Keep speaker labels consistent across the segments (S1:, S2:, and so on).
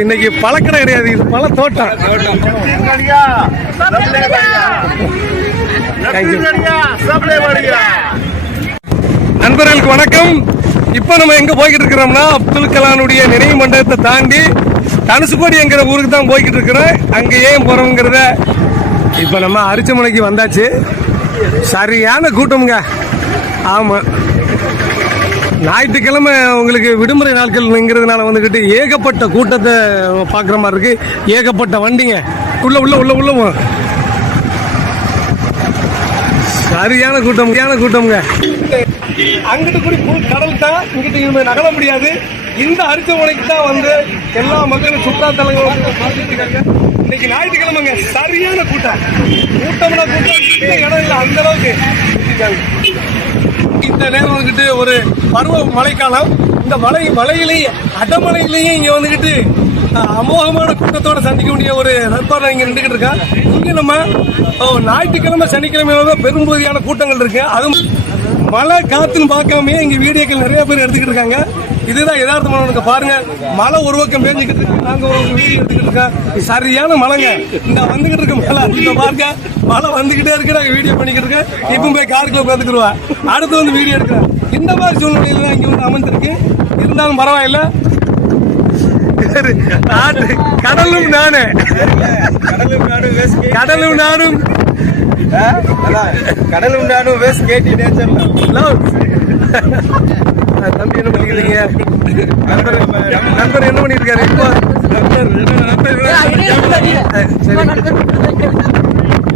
S1: இன்னைக்கு பழக்கடை கிடையாது இது பழ தோட்டம். நண்பர்களுக்கு வணக்கம். இப்போ நம்ம எங்க போய்கிட்டு இருக்கிறோம்னா அப்துல் கலாமுடைய நினைவு மண்டபத்தை தாண்டி தனுசுக்கோடி என்கிற ஊருக்கு தான் போய்கிட்டு இருக்கிறோம். அங்க ஏன் போறோங்கிறத இப்போ நம்ம அரிச்சமலைக்கு வந்தாச்சு. சரியான கூட்டமுங்க. ஆமா. ஞாயிற்றுக்கிழமை உங்களுக்கு விடுமுறை நாட்கள்ங்கிறதுனால வந்துக்கிட்டு ஏகப்பட்ட கூட்டத்தை பார்க்குற மாதிரி இருக்கு. ஏகப்பட்ட வண்டிங்க. உள்ள உள்ள உள்ள உள்ள சரியான கூட்டம் சரியான கூட்டம்ங்க. அங்கிட்டு கூடி full கடல் தான் இங்கிட்டு இனிமே நகர முடியாது. இந்த அரிச்சமலைக்கு தான் வந்து எல்லா மக்களும் சுற்றுலாத்தலங்களும் வந்து இன்னைக்கு ஞாயிற்றுக்கிழமைங்க சரியான கூட்டம். கூட்டம்னா கூட்டம் இடம் இல்லை அந்த அளவுக்கு. இந்த நேரம் வந்துக்கிட்டு ஒரு பருவ மழைக்காலம். இந்த மலை மலையிலேயே அடமலையிலேயே இங்க வந்துக்கிட்டு அமோகமான கூட்டத்தோட சந்திக்க வேண்டிய ஒரு நட்பாளர் இங்க நின்றுகிட்டு இருக்கா இங்க நம்ம ஞாயிற்றுக்கிழமை சனிக்கிழமையில பெரும்பகுதியான கூட்டங்கள் இருக்கு. அதுவும் மழை காத்துன்னு பார்க்காமயே இங்க வீடியோக்கள் நிறைய பேர் எடுத்துக்கிட்டு இருக்காங்க. இதுதான் யதார்த்தமான உனக்கு பாருங்க மழை ஒரு பக்கம் பேஞ்சுக்கிட்டு இருக்கு நாங்க ஒரு பக்கம் வீடியோ எடுத்துக்கிட்டு இருக்கோம். சரியான மழைங்க இந்த வந்துகிட்டு இருக்க மழை இந்த பாருங்க மழை வந்துகிட்டே இருக்கு. நாங்க வீடியோ பண்ணிக்கிட்டு இருக்கேன் இப்போ போய் காருக்குள்ள உட்காந்துக்குருவா அடுத்து வந்து வீடியோ எடுக்கிறேன் இந்த மாதிரி சூழ்நிலையில தான் இங்க வந்து அமர்ந்திருக்கு இருந்தாலும் பரவாயில்ல. நாடு கடலும் நானே
S2: கடலும் நாடும் வேஸ்ட்
S1: கடலும் நானும்
S2: கடலும் நாடும் வேஸ்ட் கேட்டி நேச்சர்ல
S1: லவ் தம்பி என்ன பண்ணிக்கிறீங்க நண்பர் நண்பர் என்ன பண்ணிருக்காரு? இப்போ சரி.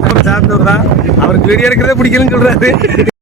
S1: அவர் தான் அவருக்கு வீடியோ எடுக்கிறதே பிடிக்கலன்னு சொல்றாரு.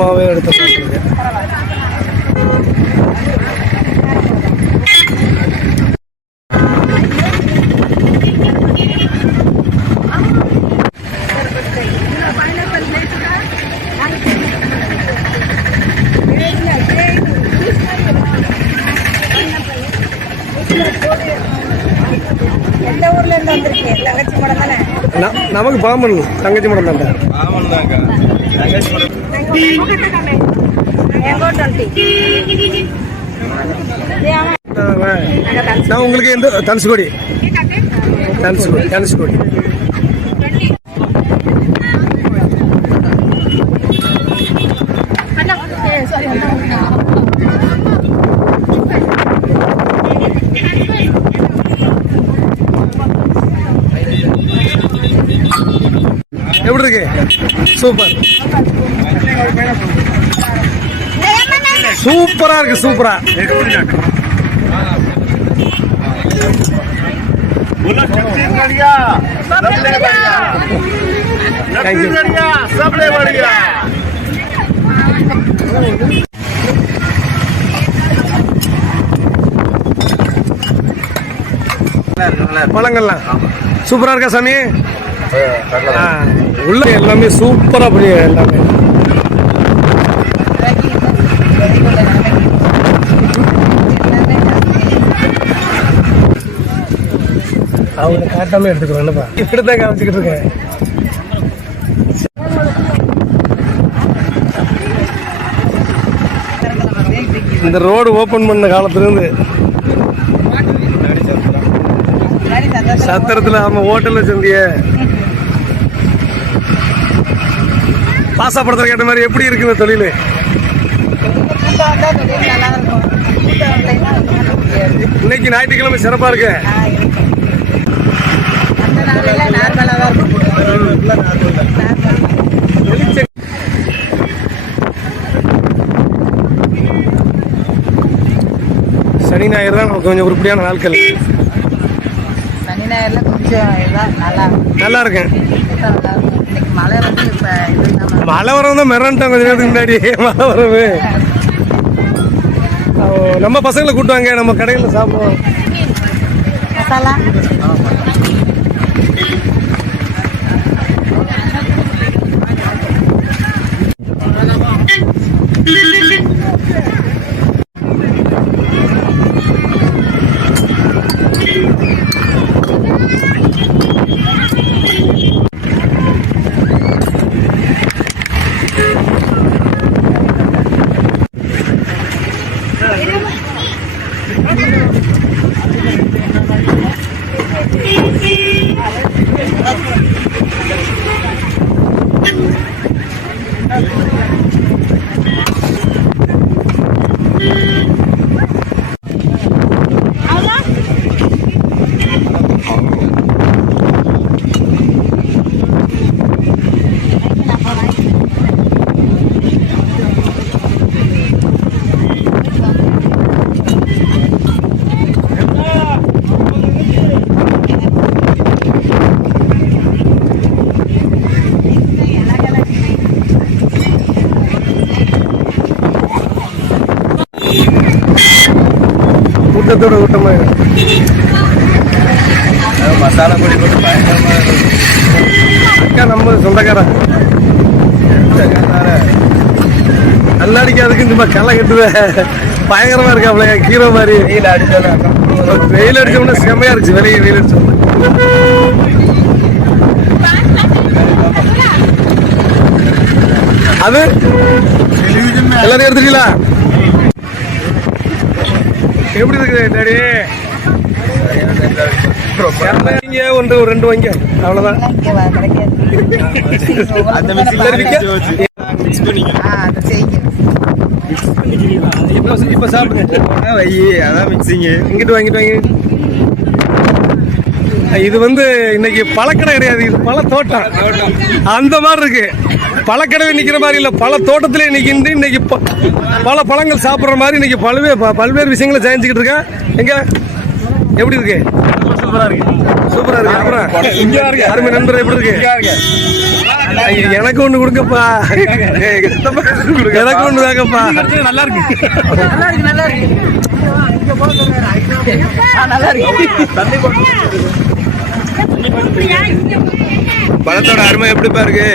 S3: மடம் தானே?
S1: ந- நமக்கு பாம்பன் தங்கச்சி மடம் தான்
S2: தங்கச்சி மடம்
S1: நான் உங்களுக்கு எந்த தனுசுக்கோடி தனுசுக்கோடி தனுசுக்கோடி எப்படி இருக்கு சூப்பர். சூப்பரா இருக்கு சூப்பரா. பழங்கள்லாம் சூப்பரா இருக்கா சாமி? ஆ உள்ள எல்லாமே சூப்பரா பண்ணி எல்லாமே. அவங்க காட்டாம எடுத்துக்கிறோம் என்னப்பா? இப்படித்தான் காமிச்சுக்கிட்டு இருக்கேன். இந்த ரோடு ஓபன் பண்ண காலத்துல இருந்து சத்திரத்துல ஆமா ஹோட்டல்ல பாசா படத்தில் கேட்ட மாதிரி எப்படி இருக்குது தொழில்? இன்னைக்கு ஞாயிற்றுக்கிழமை சிறப்பாக இருக்கு.
S3: சனி ஞாயிறு தான் நமக்கு
S1: கொஞ்சம் உருப்படியான நாட்கள்.
S3: சனி ஞாயிறுல கொஞ்சம் நல்லா
S1: நல்லா இருக்கேன்.
S3: மழை
S1: வரவும் தான் மிரண்டோம் கொஞ்ச நேரத்துக்கு முன்னாடி. மழை வரவு நம்ம பசங்களை கூட்டுவாங்க நம்ம கடையில் சாப்பிடுவோம்.
S3: Hadi.
S1: கூட்டத்தோட கூட்டமாக
S2: மசாலா பொடி போட்டு பயங்கரமா இருக்கும்.
S1: அக்கா நம்ம சொந்தக்காரன். கண்ணாடிக்கு அதுக்கு இந்த மாதிரி கட்டுத. பயங்கரமா இருக்கு அவளை ஹீரோ மாதிரி.
S2: வெயில் அடிச்சாலும்
S1: வெயில் அடிச்சோம்னா செம்மையா இருந்துச்சு வெளியே வெயில் அடிச்சோம்னா. அது? எல்லாரும் எடுத்துட்டீங்களா எப்படி இருக்குது டாடி இங்க ஒன்று ஒரு ரெண்டு வாங்க. அவ்வளவுதான்.
S2: அந்த? மிக்ஸ் பண்ணிக்க.
S1: இப்ப இப்ப சாப்பிடுங்க.
S2: வை. அதான் மிக்சிங்கு
S1: இங்கிட்டு வாங்கிட்டு வாங்க. இது வந்து இன்னைக்கு பழக்கடை கிடையாது. இது பழ தோட்டம் அந்த மாதிரி இருக்கு. பழக்கடை நிக்கிற மாதிரி இல்ல. பல தோட்டத்திலே நிக்கிந்து இன்னைக்கு பல பழங்கள் சாப்பிடுற மாதிரி இன்னைக்கு பல்வேறு ப- பல்வேறு விஷயங்களை செஞ்சுக்கிட்டு இருக்கேன். எங்க? எப்படி இருக்கு?
S2: சூப்பரா இருக்கு.
S1: சூப்பரா இருக்கு. அப்புறம்
S2: இங்க இருக்கு.
S1: அருமை நண்பர் எப்படி இருக்கு? எனக்கு ஒண்ணு கொடுங்கப்பா. எனக்கு ஒண்ணு தாங்கப்பா.
S2: நல்லா இருக்கு.
S3: நல்லா இருக்கு நல்லா இருக்கு. ஆ, நல்லா இருக்கு.
S2: பழத்தோட அருமை எப்படிப்பா இருக்கு?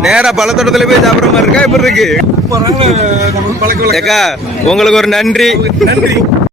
S2: நேரா பழத்தோட்டத்துல போய் சாப்பிடுற மாதிரி இருக்கா? எப்படி இருக்கு? உங்களுக்கு ஒரு நன்றி.
S1: நன்றி.